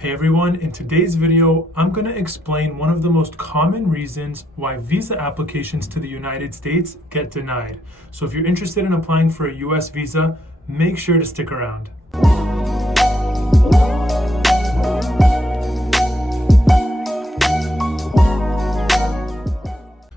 Hey everyone, in today's video, I'm going to explain one of the most common reasons why visa applications to the United States get denied. So if you're interested in applying for a US visa, make sure to stick around.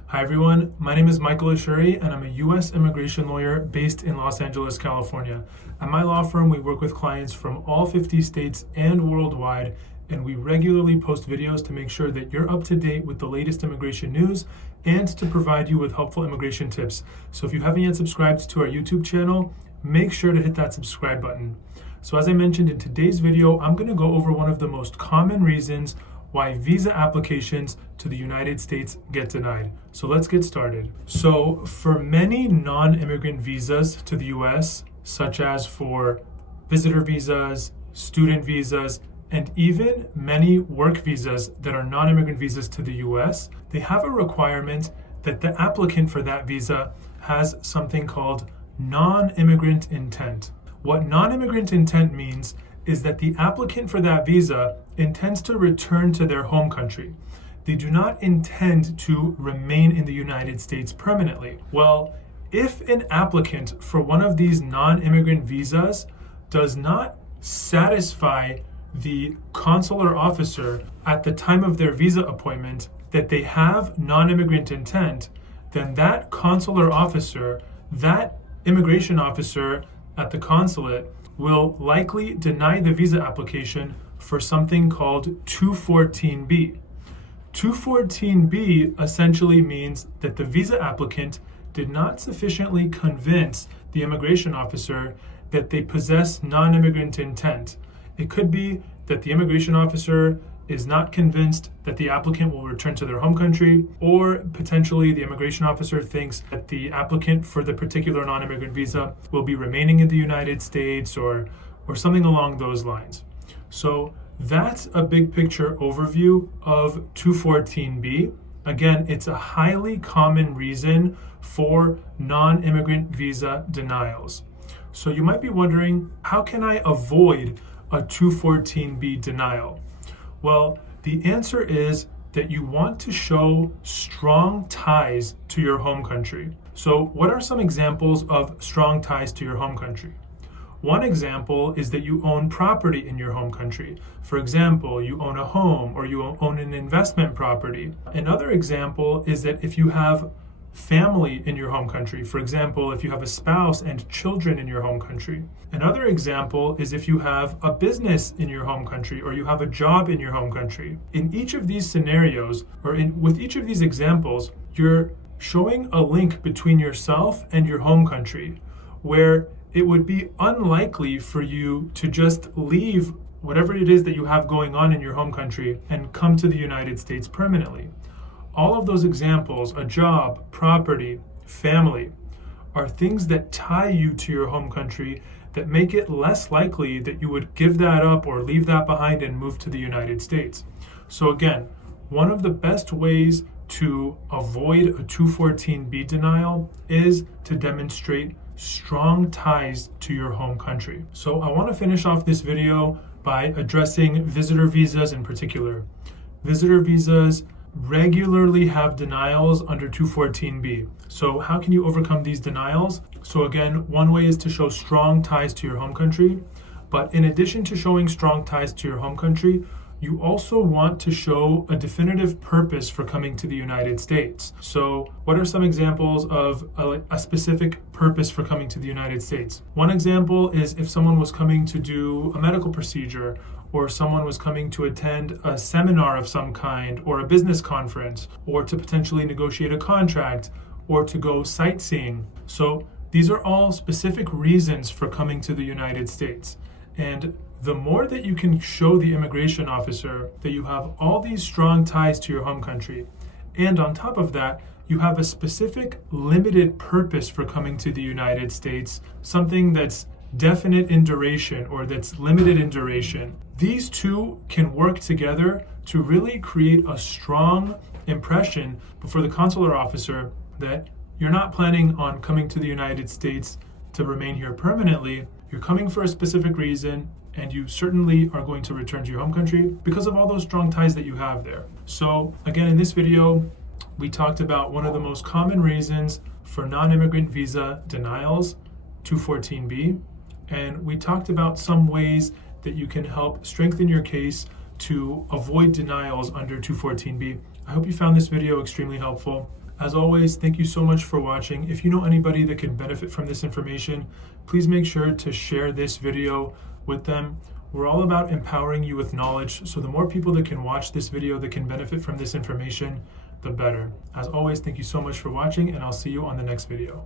Hi everyone, my name is Michael Ashoori and I'm a US immigration lawyer based in Los Angeles, California. At my law firm, we work with clients from all 50 states and worldwide, and we regularly post videos to make sure that you're up to date with the latest immigration news and to provide you with helpful immigration tips. So if you haven't yet subscribed to our YouTube channel, make sure to hit that subscribe button. So as I mentioned in today's video, I'm going to go over one of the most common reasons why visa applications to the United States get denied. So let's get started. So for many non-immigrant visas to the US, such as for visitor visas, student visas, and even many work visas that are non-immigrant visas to the US, they have a requirement that the applicant for that visa has something called non-immigrant intent. What non-immigrant intent means is that the applicant for that visa intends to return to their home country. They do not intend to remain in the United States permanently. Well, if an applicant for one of these non-immigrant visas does not satisfy the consular officer at the time of their visa appointment that they have non-immigrant intent, then that consular officer, that immigration officer at the consulate, will likely deny the visa application for something called 214B. 214B essentially means that the visa applicant did not sufficiently convince the immigration officer that they possess non-immigrant intent. It could be that the immigration officer is not convinced that the applicant will return to their home country, or potentially the immigration officer thinks that the applicant for the particular non-immigrant visa will be remaining in the United States or something along those lines. So that's a big picture overview of 214B. Again, it's a highly common reason for non-immigrant visa denials. So you might be wondering, how can I avoid a 214B denial? Well, the answer is that you want to show strong ties to your home country. So what are some examples of strong ties to your home country? One example is that you own property in your home country. For example, you own a home or you own an investment property. Another example is that if you have family in your home country, for example, if you have a spouse and children in your home country. Another example is if you have a business in your home country or you have a job in your home country. In each of these scenarios, with each of these examples, you're showing a link between yourself and your home country, where it would be unlikely for you to just leave whatever it is that you have going on in your home country and come to the United States permanently. All of those examples, a job, property, family, are things that tie you to your home country that make it less likely that you would give that up or leave that behind and move to the United States. So again, one of the best ways to avoid a 214B denial is to demonstrate strong ties to your home country. So I want to finish off this video by addressing visitor visas in particular. Visitor visas regularly have denials under 214B. So how can you overcome these denials? So again, one way is to show strong ties to your home country. But in addition to showing strong ties to your home country, you also want to show a definitive purpose for coming to the United States. So what are some examples of a specific purpose for coming to the United States? One example is if someone was coming to do a medical procedure, or someone was coming to attend a seminar of some kind, or a business conference, or to potentially negotiate a contract, or to go sightseeing. So these are all specific reasons for coming to the United States. And the more that you can show the immigration officer that you have all these strong ties to your home country, and on top of that, you have a specific limited purpose for coming to the United States, something that's definite in duration or that's limited in duration. These two can work together to really create a strong impression before the consular officer that you're not planning on coming to the United States to remain here permanently. You're coming for a specific reason, and you certainly are going to return to your home country because of all those strong ties that you have there. So again, in this video, we talked about one of the most common reasons for non-immigrant visa denials, 214B, and we talked about some ways that you can help strengthen your case to avoid denials under 214B. I hope you found this video extremely helpful. As always, thank you so much for watching. If you know anybody that could benefit from this information, please make sure to share this video with them. We're all about empowering you with knowledge, so the more people that can watch this video that can benefit from this information, the better. As always, thank you so much for watching, and I'll see you on the next video.